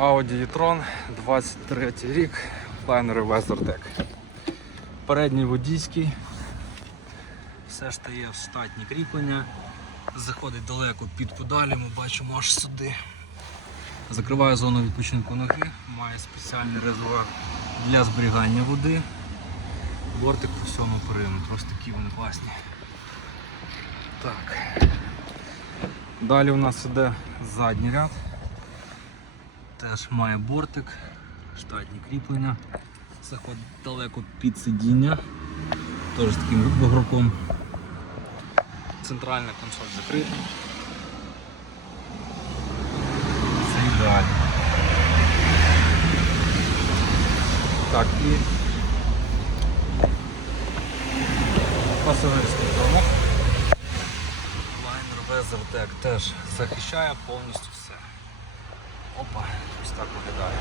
Audi e-tron 23 рік, лайнери WeatherTech. Передній водійський. Все стає в штатні кріплення. Заходить далеко під педалі, ми бачимо аж сюди. Закриває зону відпочинку ноги, має спеціальний резервуар для зберігання води. Бортик по всьому периметру. Ось такі вони класні. Так. Далі у нас іде задній ряд. Теж має бортик, штатні кріплення. Заходить далеко під сидіння. Теж з таким вигруком. Центральна консоль закрита. Це ідеально. Так, і пасажирський замок. Лайнер WeatherTech теж захищає повністю все. Опа, так виглядає.